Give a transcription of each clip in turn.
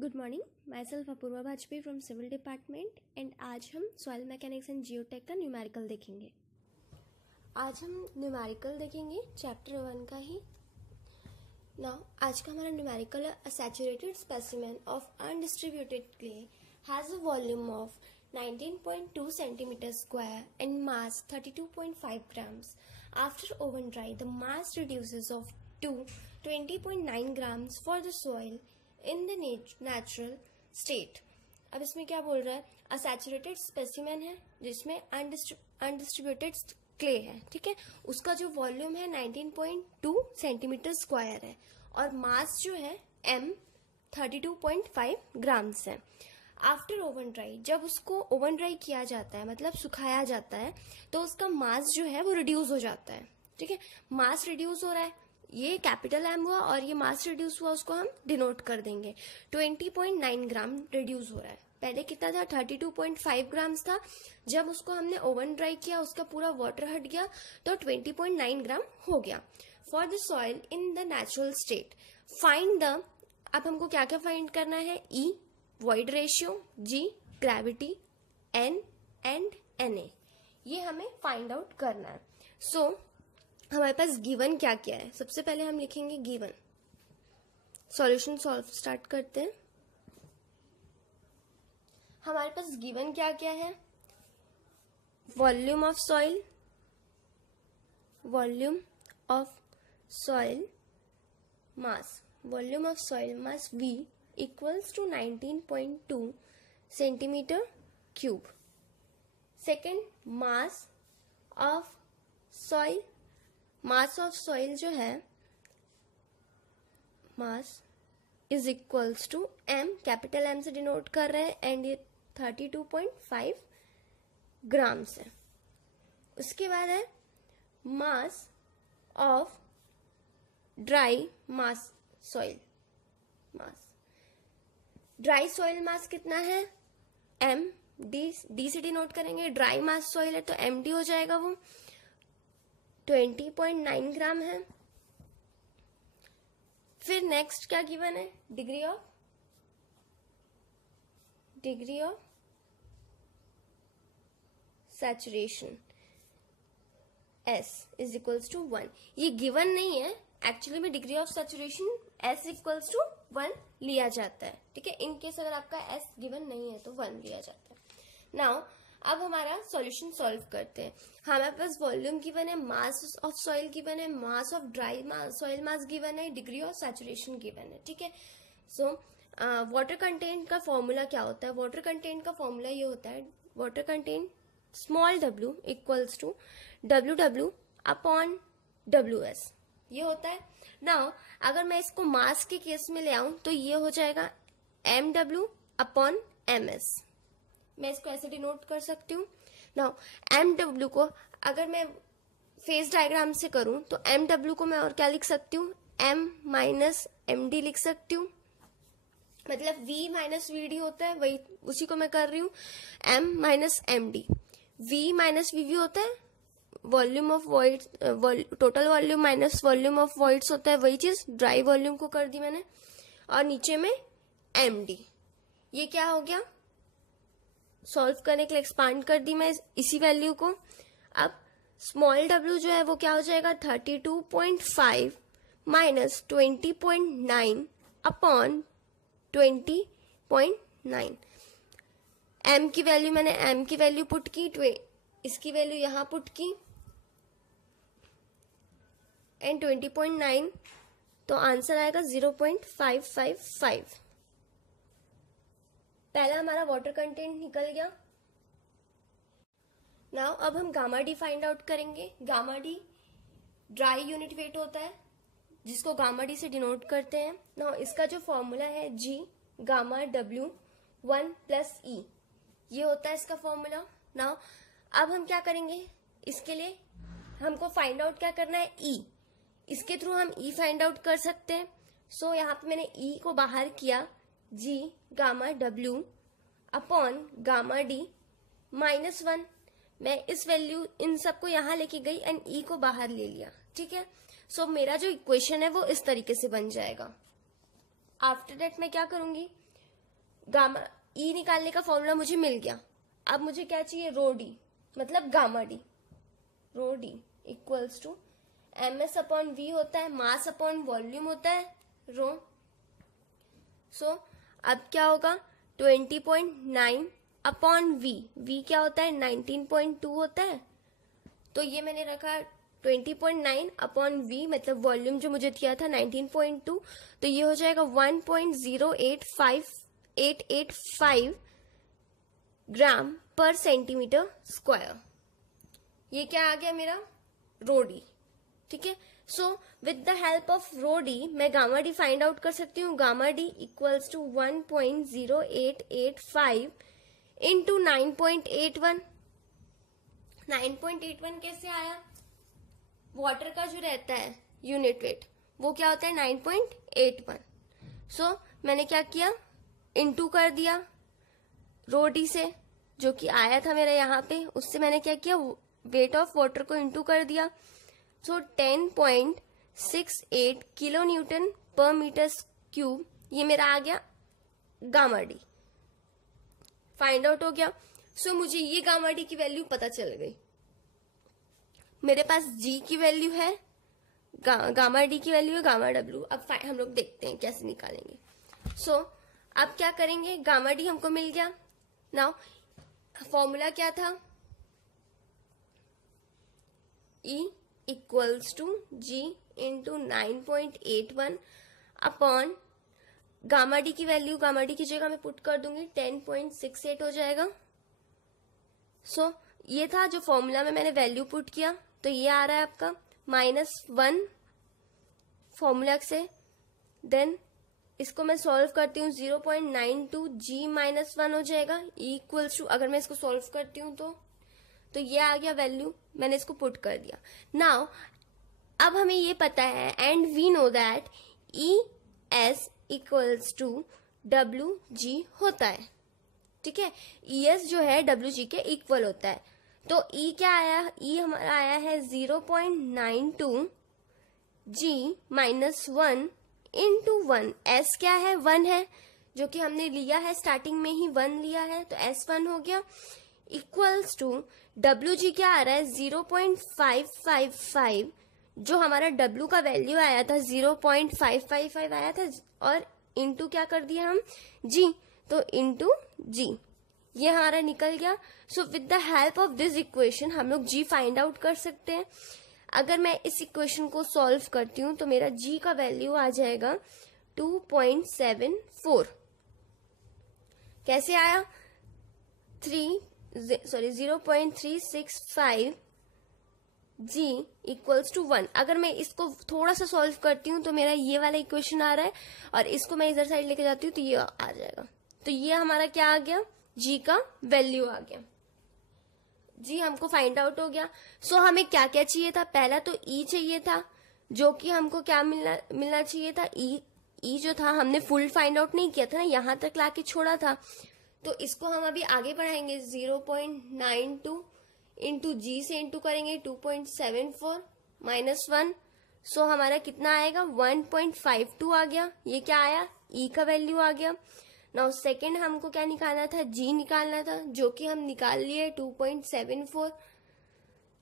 Good morning, myself Apoorva Vajpayee from civil department and आज हम soil mechanics and geotech का numerical देखेंगे। आज हम न्यूमेरिकल देखेंगे चैप्टर 1 का ही। नाउ आज का हमारा न्यूमेरिकल है अ saturated specimen of undistributed clay has a volume of 19.2 centimeter square and mass 32.5 grams. After oven dry, the mass reduces of to 20.9 grams for the soil in the natural state. अब इसमें क्या बोल रहा है? असैचुरेटेड specimen है जिसमें undistributed clay है, ठीक है। उसका जो वॉल्यूम है 19.2 सेंटीमीटर स्क्वायर है और मास जो है m 32.5 ग्राम्स है। आफ्टर ओवन ड्राई, जब उसको ओवन ड्राई किया जाता है मतलब सुखाया जाता है तो उसका मास जो है वो रिड्यूस हो जाता है, ठीक है। मास रिड्यूस हो रहा है, ये कैपिटल एम हुआ और ये मास रिड्यूस हुआ, उसको हम डिनोट कर देंगे। 20.9 ग्राम रिड्यूस हो रहा है। पहले कितना था? 32.5 ग्राम्स था। जब उसको हमने ओवन ड्राई किया उसका पूरा वाटर हट गया तो 20.9 ग्राम हो गया। For the soil in the natural state find the, अब हमको क्या क्या फाइंड करना है? E void ratio, G gravity, n and n a, ये हमें फाइंड आउट करना है। सो हमारे पास गिवन क्या क्या है? सबसे पहले हम लिखेंगे गिवन। सॉल्यूशन सॉल्व स्टार्ट करते हैं। हमारे पास गिवन क्या क्या है? Volume of soil, volume of soil mass, volume of soil mass V equals to 19.2 centimetre cube. Second, mass of soil, mass of soil जो है mass is equals to m, capital M से denote कर रहे हैं and ये 32.5 grams है। उसके बाद है mass of dry mass soil, mass dry soil मास कितना है? m, d से डिनोट करेंगे। ड्राई मास सॉइल है तो md हो जाएगा, वो 20.9 ग्राम है। फिर नेक्स्ट क्या गिवन है? Degree of saturation S is equals to 1। ये गिवन नहीं है, एक्चुअली में degree of saturation S equals to 1 लिया जाता है, ठीक है। इनकेस अगर आपका S गिवन नहीं है तो 1 लिया जाता है। नाउ अब हमारा सॉल्यूशन सॉल्व करते हैं। हमारे पास वॉल्यूम गिवन है, मास ऑफ सॉइल गिवन है, mass of dry soil mass given है, डिग्री ऑफ सैचुरेशन गिवन है, ठीक है। सो वाटर कंटेंट का फॉर्मूला क्या होता है? वाटर कंटेंट का फॉर्मूला ये होता है, water content small w equals to WW upon WS, ये होता है। नाउ अगर मैं इसको मास के केस में ले आऊं तो ये हो जाएगा MW अपॉन MS। मैं इसको ऐसे डिनोट कर सकती हूँ। नाउ MW को अगर मैं फेज डायग्राम से करूं तो MW को मैं और क्या लिख सकती हूँ? M माइनस MD लिख सकती हूँ, मतलब V माइनस VD होता है, वही उसी को मैं कर रही हूँ। M minus MD, V minus VV होता है, volume of void, total volume minus volume of voids होता है, वही चीज ड्राई वॉल्यूम को कर दी मैंने। और नीचे में MD, ये क्या हो गया? सॉल्व करने के लिए एक्सपांड कर दी मैं इसी वैल्यू को। अब स्मॉल w जो है वो क्या हो जाएगा? 32.5 माइनस 20.9 अपॉन 20.9। m की वैल्यू मैंने m की वैल्यू पुट की, इसकी वैल्यू यहां पुट की एंड 20.9, तो आंसर आएगा 0.555। पहला हमारा वाटर कंटेंट निकल गया। नाउ अब हम गामा डी फाइंड आउट करेंगे। Gamma D dry unit weight होता है जिसको गामा डी से डिनोट करते हैं। नाउ इसका जो फॉर्मूला है G gamma W 1 plus E, ये होता है इसका फॉर्मूला। नाउ अब हम क्या करेंगे? इसके लिए हमको फाइंड आउट क्या करना है? E, इसके थ्रू हम E फाइंड आउट कर सकते हैं। सो यहाँ पे मैंने E को बाहर किया, G gamma W upon gamma D minus 1। मैं इस वैल्यू इन सबको यहां लेके गई एंड E को बाहर ले लिया, ठीक है। सो मेरा जो इक्वेशन है वो इस तरीके से बन जाएगा। आफ्टर दैट मैं क्या करूंगी? गामा ई निकालने का फॉर्मूला मुझे मिल गया। अब मुझे क्या चाहिए, रो डी, मतलब gamma d. Rho d equals to ms upon v होता है, मास अपॉन वॉल्यूम होता है रो। सो अब क्या होगा, 20.9 अपॉन v क्या होता है, 19.2 होता है। तो ये मैंने रखा 20.9 अपॉन v, मतलब वॉल्यूम जो मुझे दिया था 19.2, तो ये हो जाएगा 1.0885 ग्राम पर सेंटीमीटर स्क्वायर। ये क्या आ गया मेरा, रो डी। ठीक है, so with the help of rho d मैं गामा डी फाइंड आउट कर सकती हूँ। Gamma d equals to 1.0885 into 9.81। 9.81 कैसे आया, वाटर का जो रहता है यूनिट वेट वो क्या होता है 9.81। सो मैंने क्या किया, इंटू कर दिया रो डी से, जो कि आया था मेरा यहाँ पे, उससे मैंने क्या किया, वेट ऑफ वाटर को इंटू कर दिया। सो 10.68 किलो न्यूटन पर मीटर क्यूब, ये मेरा आ गया गामा डी, फाइंड आउट हो गया। सो मुझे ये गामा डी की वैल्यू पता चल गई। मेरे पास जी की वैल्यू है, गामा डी की वैल्यू है गामा डब्ल्यू। अब हम लोग देखते हैं कैसे निकालेंगे। सो अब क्या करेंगे, गामा डी हमको मिल गया। नाउ फॉर्मूला क्या था, E equals to G into 9.81 upon gamma d की वैल्यू, गामा डी की जगह मैं पुट कर दूंगी 10.68 हो जाएगा। सो ये था जो फॉर्मूला में मैंने वैल्यू पुट किया, तो ये आ रहा है आपका -1 फॉर्मूला से। देन इसको मैं सॉल्व करती हूँ, 0.92 g -1 हो जाएगा इक्वल्स टू, अगर मैं इसको सॉल्व करती हूँ तो ये आ गया वैल्यू, मैंने इसको पुट कर दिया। नाउ अब हमें ये पता है and we know that ES equals to WG होता है। ठीक है, ES जो है WG के इक्वल होता है। तो E क्या आया, E हमारा आया है 0.92 G -1 इंटू 1। S क्या है, 1 है, जो कि हमने लिया है स्टार्टिंग में ही 1 लिया है, तो S1 हो गया इक्वल्स टू WG क्या आ रहा है 0.555, जो हमारा W का वैल्यू आया था 0.555 आया था, और इंटू क्या कर दिया हम G, तो इंटू G ये हमारा निकल गया। सो with the help of this equation हम लोग G फाइंड आउट कर सकते हैं। अगर मैं इस इक्वेशन को सॉल्व करती हूँ तो मेरा G का वैल्यू आ जाएगा 2.74। कैसे आया, 0.365 G इक्वल्स टू 1। अगर मैं इसको थोड़ा सा सॉल्व करती हूँ तो मेरा ये वाला इक्वेशन आ रहा है, और इसको मैं इधर साइड लेके जाती हूँ तो ये आ जाएगा। तो ये हमारा क्या आ गया, G का वैल्यू आ गया। G हमको फाइंड आउट हो गया। सो हमें क्या क्या चाहिए था, पहला तो E चाहिए था, जो कि हमको क्या मिलना चाहिए था, E जो था हमने फुल फाइंड आउट नहीं किया था ना, यहां तक लाके छोड़ा था, तो इसको हम अभी आगे बढ़ाएंगे। 0.92 इंटू G से इंटू करेंगे 2.74 -1, सो हमारा कितना आएगा 1.52 आ गया। ये क्या आया, E का वैल्यू आ गया। नाउ सेकेंड हमको क्या निकालना था, G निकालना था, जो कि हम निकाल लिए 2.74।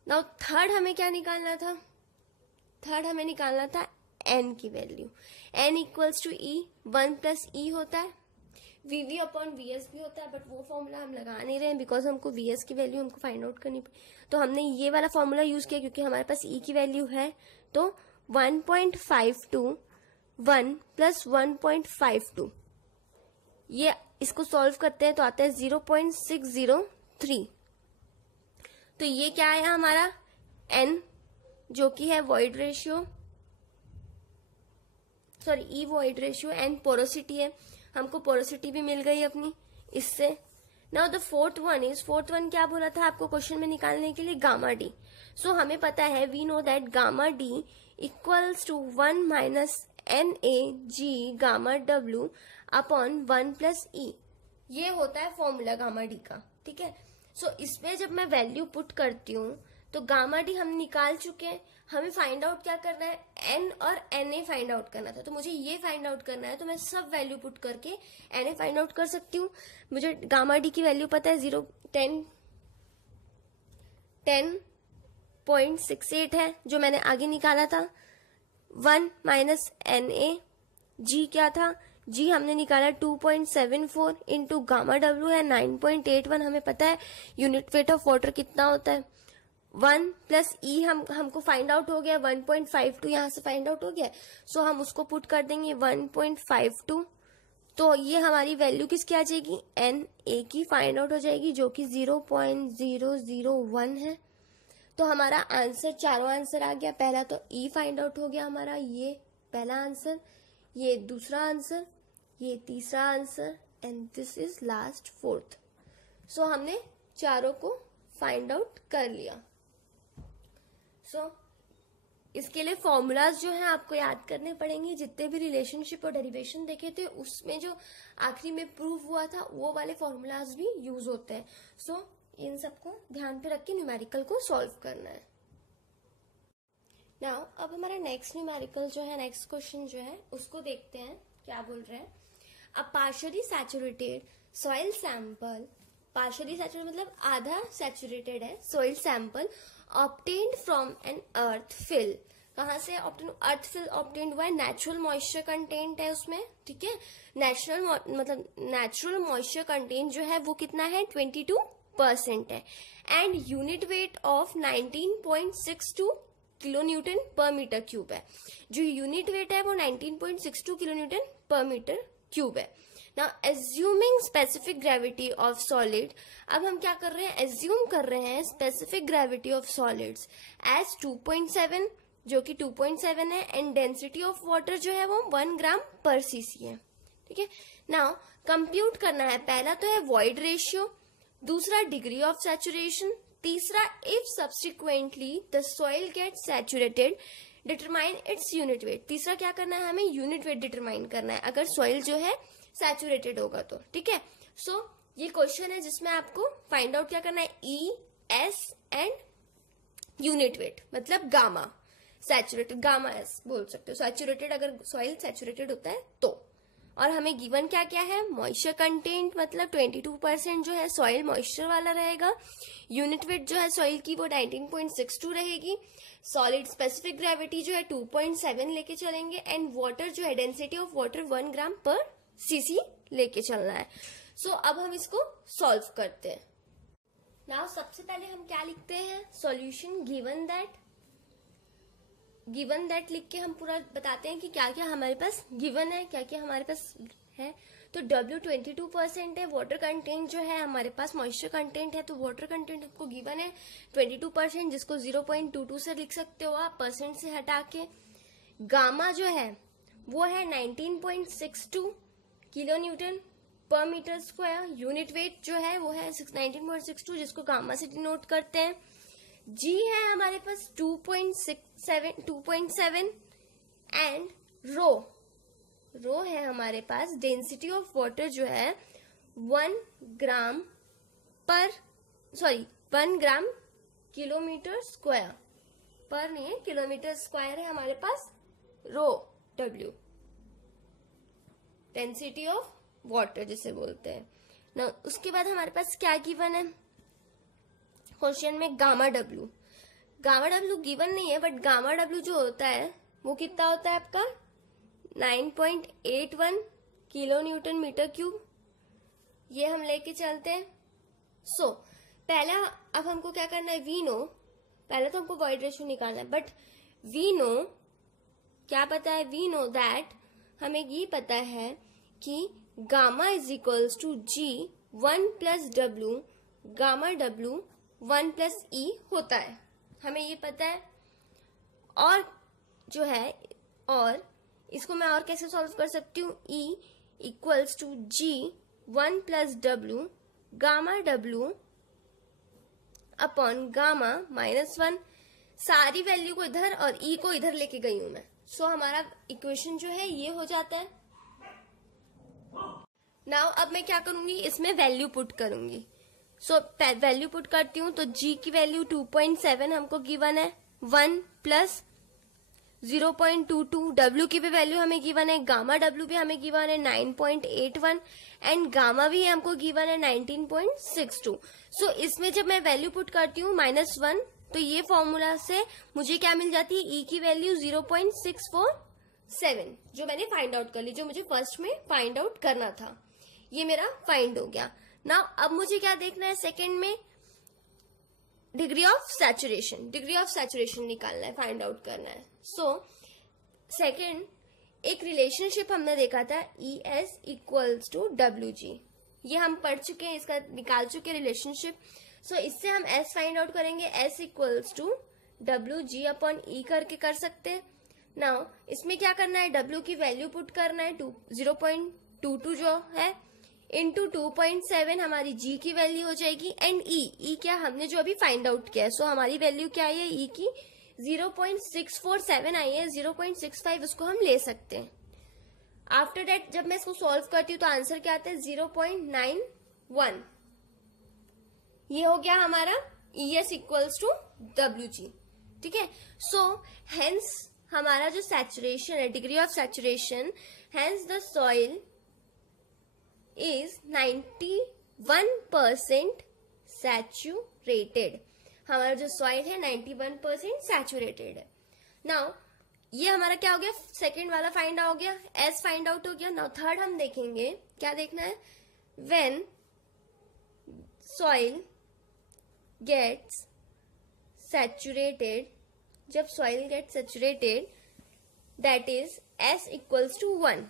नाउ थर्ड हमें क्या निकालना था, थर्ड हमें निकालना था N की value. N equals to E, 1 + E होता है, VV अपॉन VS भी होता है, बट वो फॉर्मूला हम लगा नहीं रहे हैं बिकॉज हमको VS की वैल्यू हमको फाइंड आउट करनी पड़ी। तो हमने ये वाला फॉर्मूला यूज किया क्योंकि हमारे पास E की वैल्यू है। तो 1.52 1 + 1.52, ये इसको सॉल्व करते हैं तो आता है 0.603। तो ये क्या आया हमारा N, जो कि है void ratio, sorry E void ratio, N porosity है, हमको पोरोसिटी भी मिल गई अपनी इससे। नाउ द फोर्थ वन क्या बोला था आपको क्वेश्चन में निकालने के लिए, गामा डी। सो हमें पता है, we know that gamma d equals to 1 - NaG gamma W upon 1 + E। ये होता है फॉर्मूला गामा डी का। ठीक है, सो इसमें जब मैं वैल्यू पुट करती हूँ तो गामा डी हम निकाल चुके हैं, हमें फाइंड आउट क्या करना है, एन और एन ए फाइंड आउट करना था। तो मुझे ये फाइंड आउट करना है, तो मैं सब वैल्यू पुट करके एन ए फाइंड आउट कर सकती हूँ। मुझे गामा डी की वैल्यू पता है 10.68 है, जो मैंने आगे निकाला था। 1 माइनस एन ए, जी क्या था, जी हमने निकाला 2.74 इंटू गामा डब्ल्यू है 9.81। हमें पता है यूनिट वेट ऑफ वाटर कितना होता है। 1 प्लस ई हमको फाइंड आउट हो गया, 1.52 यहां से फाइंड आउट हो गया। सो हम उसको पुट कर देंगे 1.52। तो ये हमारी वैल्यू किसकी आ जाएगी, एन ए की फाइंड आउट हो जाएगी, जो कि 0.001 है। तो हमारा आंसर, चारों आंसर आ गया। पहला तो ई फाइंड आउट हो गया हमारा, ये पहला आंसर, ये दूसरा आंसर, ये तीसरा answer, and this is last fourth. So हमने चारों को फाइंड आउट कर लिया। सो इसके लिए फॉर्मूलाज जो है आपको याद करने पड़ेंगे। जितने भी रिलेशनशिप और डेरिवेशन देखे थे उसमें जो आखिरी में प्रूव हुआ था वो वाले फॉर्मूलाज भी यूज होते हैं। सो इन सबको ध्यान पे रख के न्यूमेरिकल को सॉल्व करना है। नाउ अब हमारा नेक्स्ट न्यूमेरिकल जो है, नेक्स्ट क्वेश्चन जो है उसको देखते हैं क्या बोल रहे हैं। A partially saturated soil sample, partially saturated मतलब आधा सैचुरेटेड है, soil sample obtained from an earth fill. कहां से अर्थ फिल ऑब्टेन्ड हुआ है, नेचुरल मॉइस्चर कंटेंट है उसमें, ठीक है। नेचुरल मॉइस्चर कंटेंट जो है वो कितना है, 22% है, and unit weight of 19.62 kilo Newton पर मीटर क्यूब है। जो यूनिट वेट है वो 19.62 किलो न्यूटन पर मीटर क्यूब है। Now assuming specific gravity of solid, अब हम क्या कर रहे हैं, एज्यूम कर रहे हैं specific gravity of solids as 2.7, जो कि 2.7 है, एंड डेंसिटी ऑफ वाटर जो है वो 1 ग्राम पर सीसी है, ठीक है। नाउ कंप्यूट करना है, पहला तो है वॉइड रेशियो, दूसरा डिग्री ऑफ सैचुरेशन, तीसरा if subsequently the soil gate saturated determine its unit weight. तीसरा क्या करना है, हमें यूनिट वेट डिटरमाइन करना है अगर सॉइल जो है सैचुरेटेड होगा तो, ठीक है। सो ये क्वेश्चन है जिसमें आपको फाइंड आउट क्या करना है, ई, एस एंड यूनिट वेट, मतलब गामा सैचुरेटेड, गामा एस बोल सकते हो, सैचुरेटेड अगर सॉइल सैचुरेटेड होता है तो। और हमें गिवन क्या क्या है, मॉइस्चर कंटेंट मतलब 22% जो है सॉइल मॉइस्चर वाला रहेगा, यूनिट वेट जो है सॉइल की वो 19.62 रहेगी, सॉलिड स्पेसिफिक ग्रेविटी जो है 2.7 लेके चलेंगे, एंड वाटर जो है डेंसिटी ऑफ वाटर 1 ग्राम पर सीसी लेके चलना है। सो अब हम इसको सॉल्व करते हैं। नाउ सबसे पहले हम क्या लिखते हैं, सॉल्यूशन गिवन दैट लिख के हम पूरा बताते हैं कि क्या क्या हमारे पास गिवन है, क्या क्या हमारे पास है। तो W 22% है, वाटर कंटेंट जो है हमारे पास मॉइस्चर कंटेंट है, तो वाटर कंटेंट हमको गिवन है 22%, जिसको 0.22 से लिख सकते हो आप, परसेंट से हटा के। गामा जो है वो है 19.62 किलो न्यूटन पर मीटर स्क्वायर, यूनिट वेट जो है वो है 19.62, जिसको गामा से डिनोट करते हैं। जी है हमारे पास 2.7 एंड रो है हमारे पास डेंसिटी ऑफ वाटर जो है 1 ग्राम किलोमीटर स्क्वायर, पर नहीं है, किलोमीटर स्क्वायर है हमारे पास रो, डब्ल्यू डेंसिटी ऑफ वाटर जिसे बोलते हैं ना। उसके बाद हमारे पास क्या गिवन है क्वेश्चन में, गामा डब्ल्यू गिवन नहीं है, बट गामा डब्ल्यू जो होता है वो कितना होता है आपका 9.81 किलो न्यूटन मीटर क्यूब, ये हम लेके चलते हैं। सो पहला अब हमको क्या करना है, वी नो, पहले तो हमको वॉइड रेशियो निकालना है, बट वी नो क्या पता है, वी नो दैट, हमें ये पता है कि gamma is equals to G 1 plus W, gamma डब्ल्यू 1 प्लस ई होता है, हमें ये पता है। और जो है, और इसको मैं और कैसे सॉल्व कर सकती हूँ, E equals to G 1 plus W, gamma W upon gamma -1, सारी वैल्यू को इधर और ई को इधर लेके गई हूं मैं। सो हमारा इक्वेशन जो है ये हो जाता है। नाउ अब मैं क्या करूंगी, इसमें वैल्यू पुट करूंगी, सो वैल्यू पुट करती हूँ तो जी की वैल्यू 2.7 हमको गिवन है, 1 प्लस 0.22, डब्ल्यू की भी वैल्यू हमें गिवन है, गामा डब्ल्यू भी हमें गिवन है 9.81 एंड गामा भी हमको गिवन है 19.62। सो इसमें जब मैं वैल्यू पुट करती हूँ -1 तो ये फॉर्मूला से मुझे क्या मिल जाती है, ई की वैल्यू 0.647 जो मैंने फाइंड आउट कर ली, जो मुझे फर्स्ट में फाइंड आउट करना था, ये मेरा फाइंड हो गया। नाउ अब मुझे क्या देखना है, सेकेंड में डिग्री ऑफ सैचुरेशन निकालना है, फाइंड आउट करना है। सो सेकेंड एक रिलेशनशिप हमने देखा था ES इक्वल्स टू WG, ये हम पढ़ चुके हैं, इसका निकाल चुके हैं रिलेशनशिप। सो इससे हम S फाइंड आउट करेंगे, S equals to WG upon E करके कर सकते हैं। नाउ इसमें क्या करना है, W की वैल्यू पुट करना है 0.22 जो है इंटू 2.7 हमारी G की वैल्यू हो जाएगी एंड E क्या हमने जो अभी फाइंड आउट किया है। सो हमारी वैल्यू क्या आई है, E की 0.647 आई है, 0.65 उसको हम ले सकते हैं। आफ्टर दैट जब मैं इसको सॉल्व करती हूँ तो आंसर क्या आता है 0.91, ये हो गया हमारा ES इक्वल्स टू WG। ठीक है, सो हेंस हमारा जो सैचुरेशन है, degree of saturation, hence the soil is 91% saturated, हमारा जो सॉइल है 91% सैचुरेटेड है। नाउ ये हमारा क्या हो गया, सेकेंड वाला फाइंड आउट हो गया, एस फाइंड आउट हो गया। नाउ थर्ड हम देखेंगे, क्या देखना है, व्हेन सॉइल गेट्स सैचुरेटेड, जब soil gets saturated that is S equals to 1,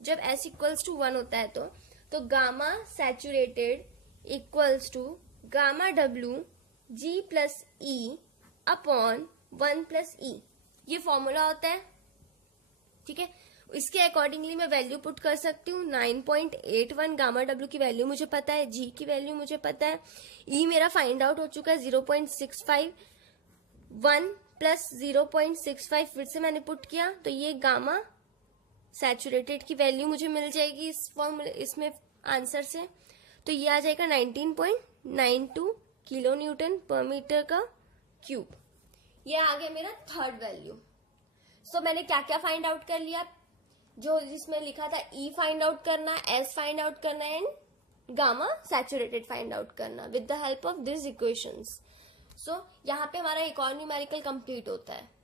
जब S इक्वल्स टू 1 होता है तो gamma saturated equals to gamma W G plus E upon 1 plus E, ये फॉर्मूला होता है। ठीक है, इसके अकॉर्डिंगली मैं वैल्यू पुट कर सकती हूँ 9.81, गामा W की वैल्यू मुझे पता है, G की वैल्यू मुझे पता है, E मेरा फाइंड आउट हो चुका है 0.65, 1 प्लस 0.65 फिर से मैंने पुट किया तो ये गामा सैचुरेटेड की वैल्यू मुझे मिल जाएगी इस फॉर्मूले, इसमें आंसर से, तो ये आ जाएगा 19.92 किलो न्यूटन पर मीटर का क्यूब। ये आ गया मेरा थर्ड वैल्यू। सो मैंने क्या क्या फाइंड आउट कर लिया, जो जिसमें लिखा था E फाइंड आउट करना, S फाइंड आउट करना and gamma saturated find out करना with the help of this equations. So यहाँ पे हमारा एक और न्यूमेरिकल कंप्लीट होता है।